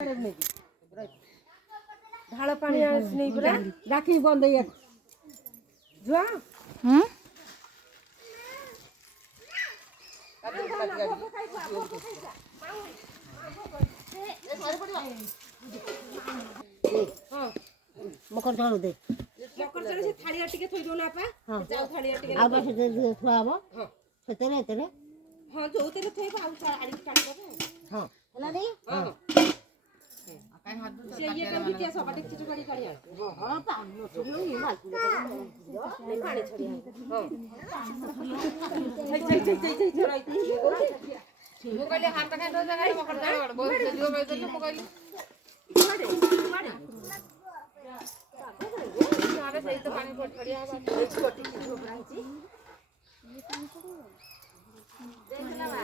ढाल पानी नहीं पूरा राखी बंद है जुआ मकर चाउल दे मकर चाउल से थाळी आटिके थोइ दोना आपा जाऊ थाळी आटिके आ बस दे थुआ हबो सेतरे तेरे हां जो तेरे थोइ आउ आड़ी काट दबो हां हला नहीं हां काई हाथ से ये तो बिटिया सब बाटे चिचो गाड़ी काढी हां पान न छोड़ियो ये माल नहीं पानी छोड़ी हां जय छोड़ाई मो कहले हाथ का दो जगह मकर चाउल बहुत जल्दी में देले मो कहले मारे मारे सही तो पानी पड़ पड़िया छोटी की उपरांची ये पानी पड़ो देखला बा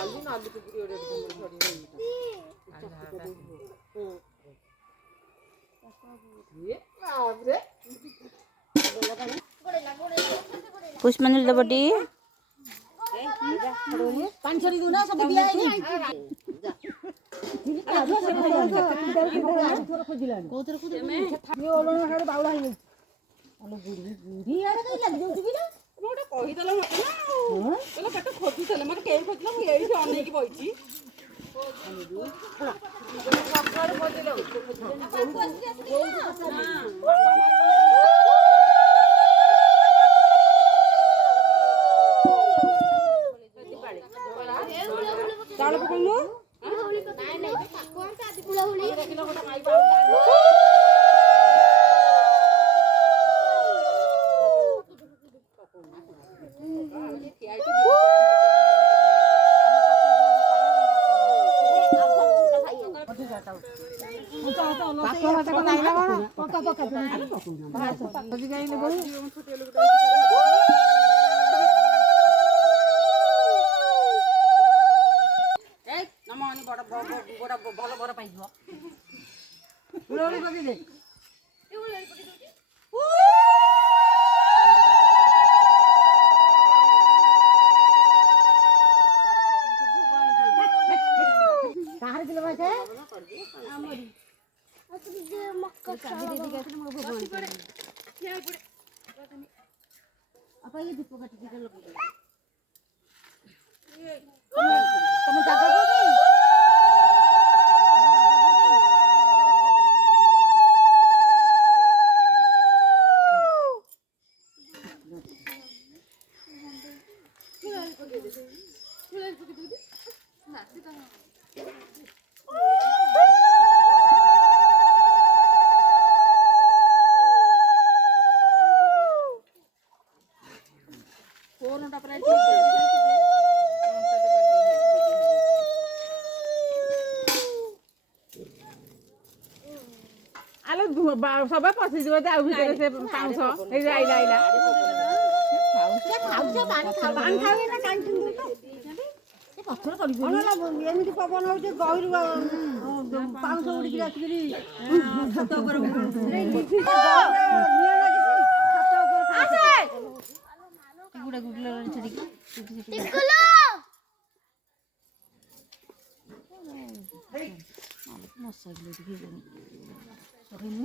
आलू नालू के पूरी ओरे छोड़ी ये बाप रे पुष्पमंजल दबटी पानी छोड़ी दो ना सब दिया है चावल पकड़लो ଭଲ ବର ପାଇଯିବ ଉଳଉଳି ପକେଇ ଦେ ଉଳଉଳି ପକେଇ ଦଉଚି କାହାର କିଲୋ ବାଟେ ଆମରି मक्का चाबी दे दिया तो मुझे भगवान पड़े क्या पड़े apa ये दीपक का टिकट लग गया तुम जागा को गई सब पसी जो आ भीतर से 500 हे आइला आइला पानी खावे ना कान ठुंदो तो ए पत्थर करी गयो एमिति पवन होते गहिरु 500 उडी आसीकरी छत ऊपर आसे गुडा गुडला छडी टिकुलो मसा गले दिखे जानी सही न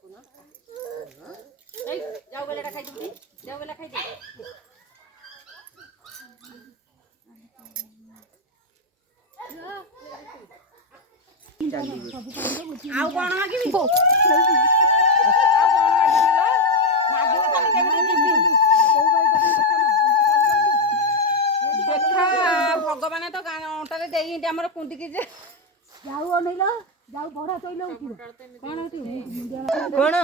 पूजा पके जाओ बेला खाई दे जाओ बेला खाई दे आउ कोन मागिबी आउ कोन मागिबी मागिबी ताले केमति जिबी देखा भगवान तो अंटारे देई हमर कुंडी की जे जाऊ अनैलो जाऊ बड़ा तइलो उठियो कोन उठियो कोन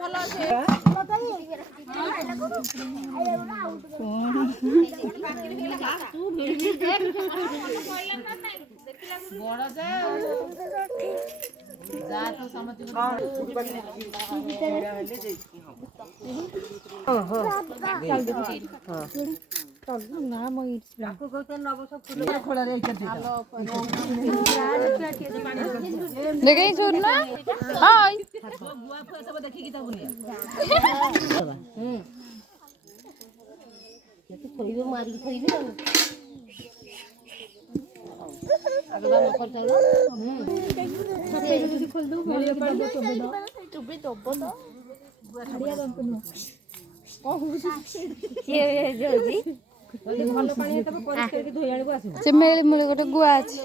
ଭଲ ଅଛି ବଡ ଯା ତ ସମସ୍ତେ দেখেই শুন না হাই ଦେଖିକି ତ ବୁଲିଆ ଥୋଇବେ ମାରିକି ଥୋଇବେ ଆଉ ସେ ମେଳି ମୂଳେ ଗୋଟେ ଗୁଆ ଅଛି